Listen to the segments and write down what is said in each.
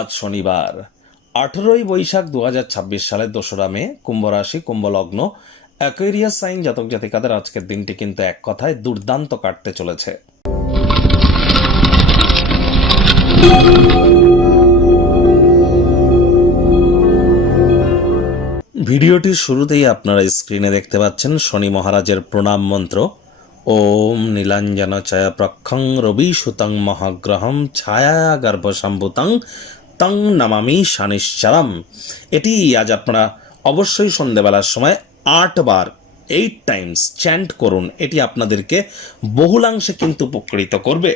আজ শনিবার 18ই বৈশাখ 2026 সালের 2রা মে, কুম্ভ রাশি, কুম্ভ লগ্ন, অ্যাকোয়ারিয়াস সাইন জাতক জাতিকাদের আজকের দিনটি কিন্তু এক কথায় দুর্দান্ত কাটতে চলেছে। ভিডিওটির শুরুতেই আপনারা স্ক্রিনে দেখতে পাচ্ছেন শনি মহারাজের প্রণাম মন্ত্র। ওম নীলাঞ্জন ছায়া প্রক্ষং রবি সুতং মহাগ্রহম ছায়া গর্ভসম্ভূতং তং নমামি শনিশ্চরম। এটি আজ আপনারা অবশ্যই সন্ধ্যেবেলার সময় 8 বার 8 টাইমস চ্যান্ট করুন। এটি আপনাদেরকে বহুলাংশে কিন্তু উপকৃত করবে।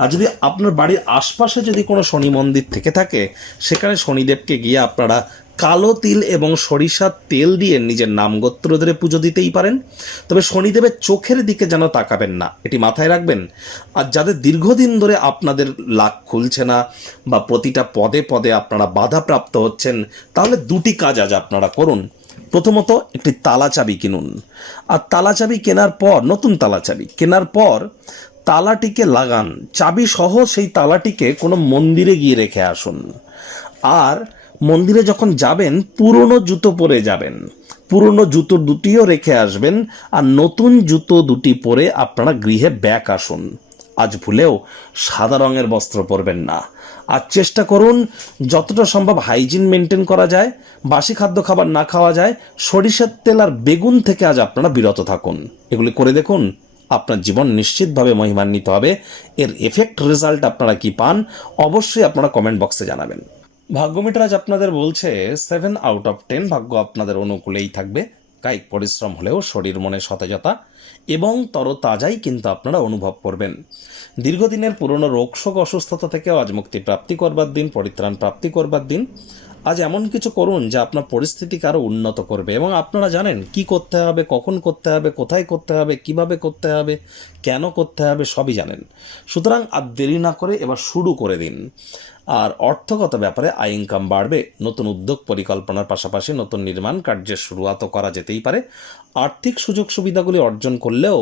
আর যদি আপনার বাড়ির আশপাশে যদি কোনো শনি মন্দির থেকে থাকে, সেখানে শনিদেবকে গিয়ে আপনারা কালো তিল এবং সরিষার তেল দিয়ে নিজের নামগোত্র ধরে পুজো দিতেই পারেন। তবে শনিদেবের চোখের দিকে যেন তাকাবেন না, এটি মাথায় রাখবেন। আর যাদের দীর্ঘদিন ধরে আপনাদের লাক খুলছে না বা প্রতিটা পদে পদে আপনারা বাধাপ্রাপ্ত হচ্ছেন, তাহলে দুটি কাজ আজ আপনারা করুন। প্রথমত, একটি তালা চাবি কিনুন। আর তালা চাবি কেনার পর, নতুন তালা চাবি কেনার পর তালাটিকে লাগান, চাবি সহ সেই তালাটিকে কোনো মন্দিরে গিয়ে রেখে আসুন। আর মন্দিরে যখন যাবেন, পুরনো জুতো পরে যাবেন, পুরনো জুতো দুটিও রেখে আসবেন। আর নতুন জুতো দুটি পরে আপনারা গৃহে ব্যাক আসুন। আজ ভুলেও সাদা রঙের বস্ত্র পরবেন না। আর চেষ্টা করুন যতটা সম্ভব হাইজিন মেনটেন করা যায়, বাসি খাদ্য খাবার না খাওয়া যায়, সরিষার তেল আর বেগুন থেকে আজ আপনারা বিরত থাকুন। এগুলি করে দেখুন, আপনার জীবন নিশ্চিতভাবে মহিমান্বিত হবে। এর এফেক্ট রেজাল্ট আপনারা কি পান, অবশ্যই আপনারা কমেন্ট বক্সে জানাবেন। ভাগ্যমিটার আজ আপনাদের বলছে 7 আউট অফ 10, ভাগ্য আপনাদের অনুকূলেই থাকবে। কায়িক পরিশ্রম হলেও শরীর মনে সতেজতা এবং তরতাজাই কিন্তু আপনারা অনুভব করবেন। দীর্ঘদিনের পুরনো রোগশোক অসুস্থতা থেকেও আজ মুক্তি প্রাপ্তি করবার দিন, পরিত্রাণ প্রাপ্তি করবার দিন। আজ এমন কিছু করুন যা আপনার পরিস্থিতিকে আরও উন্নত করবে এবং আপনারা জানেন কি করতে হবে, কখন করতে হবে, কোথায় করতে হবে, কিভাবে করতে হবে, কেন করতে হবে, সবই জানেন। সুতরাং আর দেরি না করে এবার শুরু করে দিন। আর অর্থগত ব্যাপারে আয় ইনকাম বাড়বে। নতুন উদ্যোগ পরিকল্পনার পাশাপাশি নতুন নির্মাণ কার্যের শুরুয়াতও করা যেতেই পারে। আর্থিক সুযোগ সুবিধাগুলি অর্জন করলেও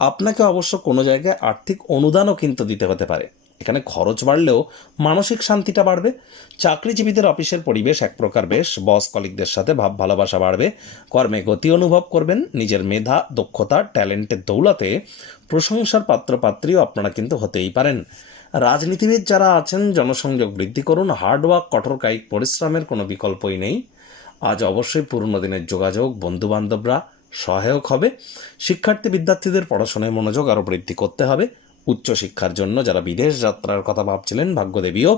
আপনাকে অবশ্য কোনো জায়গায় আর্থিক অনুদানও কিন্তু দিতে হতে পারে। এখানে খরচ বাড়লেও মানসিক শান্তিটা বাড়বে। চাকরিজীবীদের অফিসের পরিবেশ এক প্রকার বেশ, বস কলিগদের সাথে ভাব ভালোবাসা বাড়বে। কর্মে গতি অনুভব করবেন। নিজের মেধা, দক্ষতা, ট্যালেন্টের দৌলতে প্রশংসার পাত্রপাত্রীও আপনারা কিন্তু হতেই পারেন। রাজনীতিবিদ যারা আছেন, জনসংযোগ বৃদ্ধি করুন। হার্ডওয়ার্ক, কঠোর কায়িক পরিশ্রমের কোনো বিকল্পই নেই। আজ অবশ্যই পুরনো দিনের যোগাযোগ, বন্ধুবান্ধবরা সহায়ক হবে। শিক্ষার্থী বিদ্যার্থীদের পড়াশোনায় মনোযোগ আরও বৃদ্ধি করতে হবে। উচ্চশিক্ষার জন্য যারা বিদেশ যাত্রার কথা ভাবছিলেন, ভাগ্যদেবীও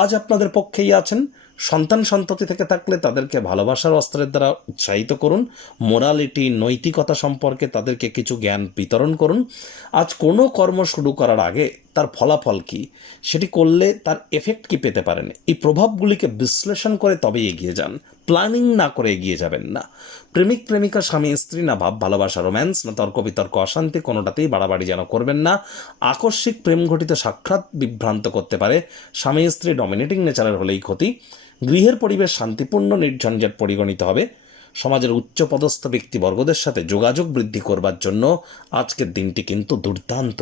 আজ আপনাদের পক্ষেই আছেন। সন্তান সন্ততি থেকে থাকলে তাদেরকে ভালোবাসার অস্ত্রের দ্বারা উৎসাহিত করুন। মোরালিটি, নৈতিকতা সম্পর্কে তাদেরকে কিছু জ্ঞান বিতরণ করুন। আজ কোনো কর্ম শুরু করার আগে তার ফলাফল কী, সেটি করলে তার এফেক্ট কী পেতে পারেন, এই প্রভাবগুলিকে বিশ্লেষণ করে তবে এগিয়ে যান। প্ল্যানিং না করে এগিয়ে যাবেন না। প্রেমিক প্রেমিকা, স্বামী স্ত্রী, না ভাব ভালোবাসা, রোম্যান্স, না তর্ক বিতর্ক, অশান্তি, কোনোটাতেই বাড়াবাড়ি যেন করবেন না। আকস্মিক প্রেম ঘটিত সাক্ষাৎ বিভ্রান্ত করতে পারে। স্বামী স্ত্রী ডমিনেটিং নেচারের হলেই ক্ষতি। গৃহের পরিবেশ শান্তিপূর্ণ, নির্ঝঞ্ঝাট পরিগণিত হবে। সমাজের উচ্চপদস্থ ব্যক্তিবর্গদের সাথে যোগাযোগ বৃদ্ধি করবার জন্য আজকের দিনটি কিন্তু দুর্দান্ত।